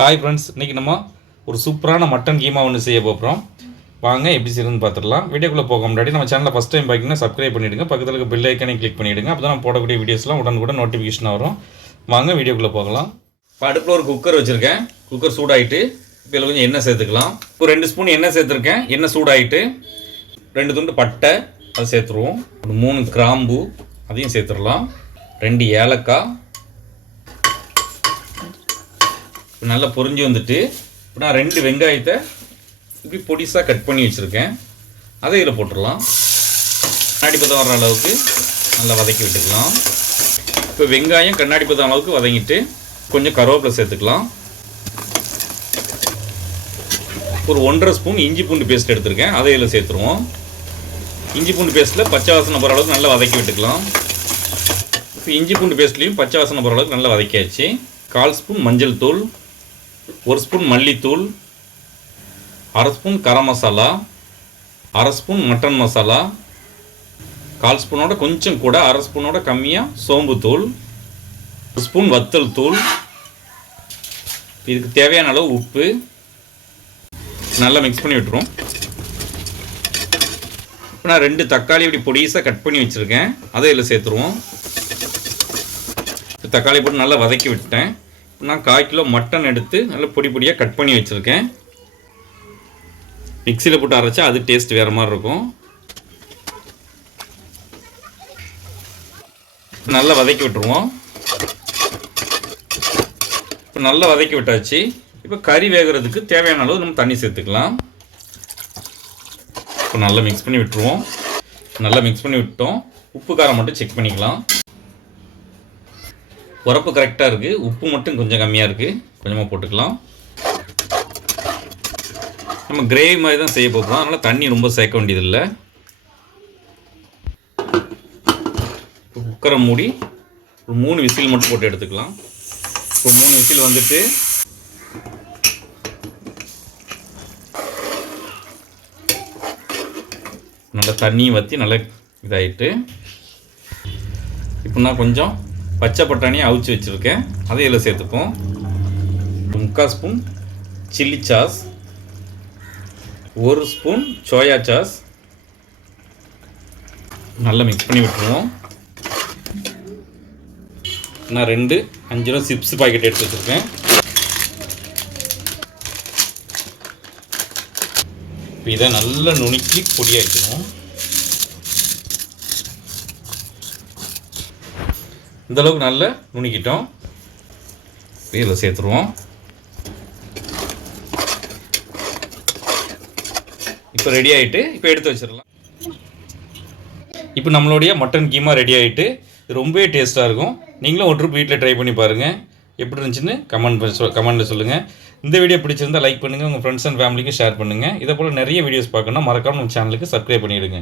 Hi friends இன்றைக்கி நம்ம ஒரு சூப்பரான மட்டன் கீமா ஒன்று செய்ய போகிறோம் வாங்க எப்படி செய்யணும்னு பார்த்துடலாம் வீடியோக்குள்ளே போக முன்னாடி நம்ம சேனலில் ஃபஸ்ட் டைம் பார்க்கிங்கன்னா சப்ஸ்கிரைப் பண்ணிவிடுங்க பக்கத்தில் இருக்க பெல் ஐக்கனை கிளிக் பண்ணிவிடுங்க அப்போ தான் நம்ம போடக்கூடிய வீடியோஸ்லாம் உடனுக்குடன் நோட்டிஃபிகேஷன் வரும். வாங்க வீடியோக்குள்ளே போகலாம். இப்போ அடுப்பில் ஒரு குக்கர் வச்சுருக்கேன். குக்கர் சூடாயிட்டு இப்போ இதில் கொஞ்சம் எண்ணெய் சேர்த்துக்கலாம். ஒரு ரெண்டு ஸ்பூன் எண்ணெய் சேர்த்துருக்கேன். எண்ணெய் சூடாயிட்டு ரெண்டு துண்டு பட்டை அதை சேர்த்துருவோம். ஒரு மூணு கிராம்பு அதையும் சேர்த்துடலாம். ரெண்டு ஏலக்காய் இப்போ நல்லா பொரிஞ்சு வந்துட்டு இப்போ நான் ரெண்டு வெங்காயத்தை இப்படி பொடிசாக கட் பண்ணி வச்சுருக்கேன். அதை இதில் போட்டுடலாம். கண்ணாடி பதம் வர்ற அளவுக்கு நல்லா வதக்கி விட்டுக்கலாம். இப்போ வெங்காயம் கண்ணாடி பதம் அளவுக்கு வதங்கிட்டு கொஞ்சம் கருவேப்பிலை சேர்த்துக்கலாம். ஒரு ஒன்றரை ஸ்பூன் இஞ்சி பூண்டு பேஸ்ட் எடுத்திருக்கேன். அதை இதில் சேர்த்துருவோம். இஞ்சி பூண்டு பேஸ்ட்டில் பச்சை வாசனை போகிற அளவுக்கு நல்லா வதக்கி விட்டுக்கலாம். இப்போ இஞ்சி பூண்டு பேஸ்ட்லேயும் பச்சை வாசனை போகிற அளவுக்கு நல்லா வதக்கியாச்சு. கால் ஸ்பூன் மஞ்சள் தூள். ஒரு ஸ்பூன் மல்லித்தூள் அரை ஸ்பூன் கரம் மசாலா அரை ஸ்பூன் மட்டன் மசாலா கால் ஸ்பூனோட கொஞ்சம் கூட அரை ஸ்பூனோட கம்மியாக சோம்பு தூள் ஒரு ஸ்பூன் வத்தல் தூள் இதுக்கு தேவையான அளவு உப்பு. நல்லா மிக்ஸ் பண்ணி விட்டுரும். இப்போ நான் ரெண்டு தக்காளி இப்படி பொடிசாக கட் பண்ணி வச்சுருக்கேன். அதை இதில் சேர்த்துருவோம். தக்காளி போட்டு நல்லா வதக்கி விட்டேன் நான் கால் கிலோ மட்டன் எடுத்து நல்லா பொடி பொடியாக கட் பண்ணி வச்சுருக்கேன். மிக்சியில் போட்டு அரைச்சா அது டேஸ்ட் வேறு மாதிரி இருக்கும். நல்லா வதக்கி விட்டுருவோம். இப்போ நல்லா வதக்கி விட்டாச்சு. இப்போ கறி வேகிறதுக்கு தேவையான அளவு நம்ம தண்ணி சேர்த்துக்கலாம். இப்போ நல்லா மிக்ஸ் பண்ணி விட்டுருவோம். நல்லா மிக்ஸ் பண்ணி விட்டோம். உப்பு காரம் மட்டும் செக் பண்ணிக்கலாம். உரப்பு கரெக்டாக இருக்குது உப்பு மட்டும் கொஞ்சம் கம்மியாக இருக்குது கொஞ்சமாக போட்டுக்கலாம். நம்ம கிரேவி மாதிரி தான் செய்ய போகிறோம் அதனால் தண்ணி ரொம்ப சேர்க்க வேண்டியதில்லை. இப்போ குக்கரை மூடி ஒரு மூணு விசில் மட்டும் போட்டு எடுத்துக்கலாம். இப்போ மூணு விசில் வந்துட்டு நல்லா தண்ணியும் வற்றி நல்லா இதாகிட்டு இப்போ நான் கொஞ்சம் பச்சை பட்டாணியை அவிச்சு வச்சுருக்கேன். அதை இதில் சேர்த்துப்போம். முக்கால் ஸ்பூன் சில்லி சாஸ். ஒரு ஸ்பூன் சோயா சாஸ். நல்லா மிக்ஸ் பண்ணி விட்டுருவோம். நான் ரெண்டு அஞ்சு ரூபா சிப்ஸ் பாக்கெட் எடுத்து வச்சுருக்கேன். இப்போ இதை நல்லா நுணுக்கி பொடியாக்கணும் வைக்கணும் இந்தளவுக்கு நல்லா நுணுக்கிட்டோம். இதில் சேர்த்துருவோம். இப்போ ரெடி ஆகிட்டு இப்போ எடுத்து வச்சிடலாம். இப்போ நம்மளுடைய மட்டன் கீமா ரெடி ஆகிட்டு ரொம்பவே டேஸ்ட்டாக இருக்கும். நீங்களும் ஒரு வீட்டில் ட்ரை பண்ணி பாருங்கள் எப்படி இருந்துச்சுன்னு கமெண்ட் பண்ணி கமெண்ட்டில் சொல்லுங்கள் இந்த வீடியோ பிடிச்சிருந்தா லைக் பண்ணுங்கள் உங்கள் ஃப்ரெண்ட்ஸ் அண்ட் ஃபேமிலிக்கும் ஷேர் பண்ணுங்கள் இதை போல் நிறைய வீடியோஸ் பார்க்கணும் மறக்காமல் நம்ம சேனலுக்கு சப்ஸ்கிரைப் பண்ணிவிடுங்க